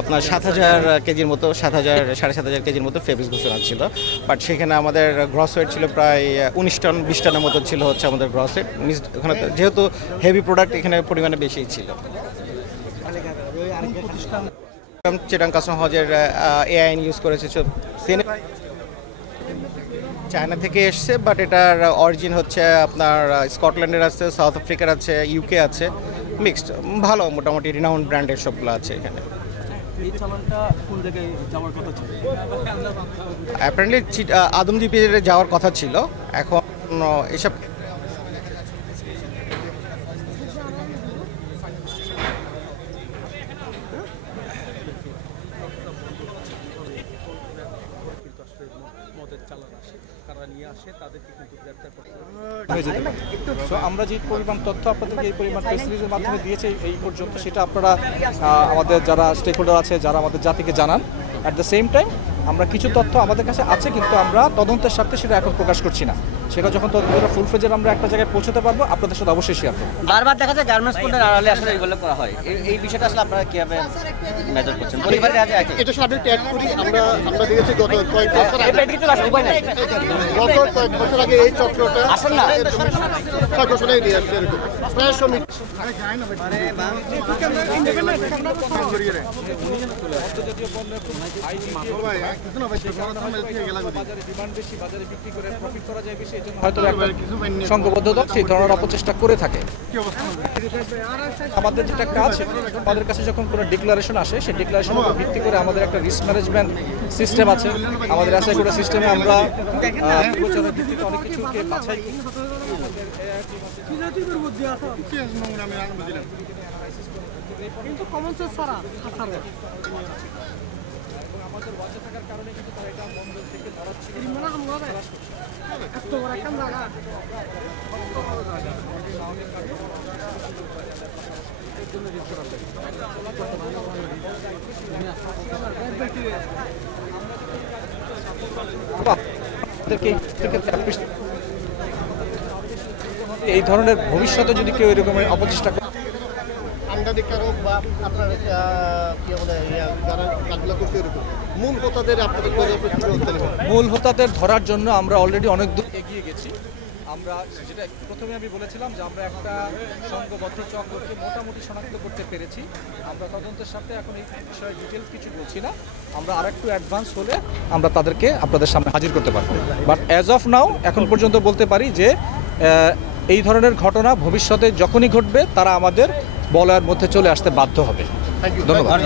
আপনার 7,000 কেজির মতো 7,000 কেজির মতো ফেব্রিক্স ঘোষণা ছিল, বাট সেখানে আমাদের গ্রস ওয়েট ছিল প্রায় 19 টন 20 টনের মতো ছিল হচ্ছে আমাদের গ্রস ওয়েট। ওখানে যেহেতু হেভি প্রোডাক্ট এখানে পরিমাণে বেশিই ছিল। চিটাং কাস্টম হাউজের এআইএন ইউজ করেছে, চায়না থেকে এসছে, বাট এটার অরিজিন হচ্ছে আপনার স্কটল্যান্ডের আছে, সাউথ আফ্রিকার আছে, ইউকে আছে, মিক্সড ভালো মোটামুটি রিনাউন্ড ব্র্যান্ডের সবগুলো আছে এখানে। অ্যাপারেন্টলি আদমজীবী যাওয়ার কথা ছিল, এখন এসব আমরা যে পরিমাণ তথ্য আপনাদেরকে এই পরিমাণ প্রেস রিলিজের মাধ্যমে দিয়েছে এই পর্যন্ত, সেটা আপনারা আমাদের যারা স্টেক হোল্ডার আছে, যারা আমাদের জাতিকে জানান। অ্যাট দ্য সেম টাইম আমরা কিছু তথ্য আমাদের কাছে আছে, কিন্তু আমরা তদন্তের স্বার্থে সেটা এখন প্রকাশ করছি না। সেটা যখন তদন্তটা ফুল ফ্লেজের আমরা একটা জায়গায় পৌঁছতে পারবো, আপনাদের সাথে অবশ্যই শেয়ার করব। বারবার দেখা যায় গার্মেন্টস কোডের আড়ালে আসলে এগুলো করা হয়, এই বিষয়টা আসলে আপনারা কিভাবে মেজার করছেন? পরিবারে আছে এটা সাথে ট্যাগ করি আমরা দেখেছি গত কয়েক বছর আগে, এটা কিছু আসলে উপায় নাই, গত কয়েক বছর আগে এই চক্রটা আসল না ঘোষণাই দিয়ে আসছে এরকম প্রায় শ্রমিক সংঘবদ্ধতা সেই ধরনের অপচেষ্টা করে থাকে। আমাদের যেটা কাজ, আমাদের কাছে যখন কোনো ডিক্লারেশন আসে, সেই ডিক্লারেশনের উপর ভিত্তি করে আমাদের একটা রিস্ক ম্যানেজমেন্ট সিস্টেম আছে। আমাদের অ্যাসাই করে সিস্টেমে আমরা অনেক কিছুকে বাছাই কিন্তু কমন সেন্স ছাড়া আমাদের বাঁচে থাকার কারণে কিন্তু তারা এটা মন্ডল থেকে ধরাচ্ছে। এত বড় একটা জায়গা এই ধরনের ভবিষ্যতে যদি কেউ এরকমের অপচেষ্টা করে, মূল হোতাদের ধরার জন্য আমরা অলরেডি অনেক দূর এগিয়ে গেছি। আমরা যেটা প্রথমে আমি বলেছিলাম যে আমরা একটা সংঘবদ্ধ চক্রকে মোটামুটি শনাক্ত করতে পেরেছি। আমরা তদন্তের সাথে এখন এই বিষয়ে ডিটেলস কিছু বলছি না, আমরা আরেকটু অ্যাডভান্স হলে আমরা তাদেরকে আপনাদের সামনে হাজির করতে পারবো। বাট অ্যাজ অফ নাও এখন পর্যন্ত বলতে পারি যে এই ধরনের ঘটনা ভবিষ্যতে যখনই ঘটবে তারা আমাদের বলয়ের মধ্যে চলে আসতে বাধ্য হবে। ধন্যবাদ।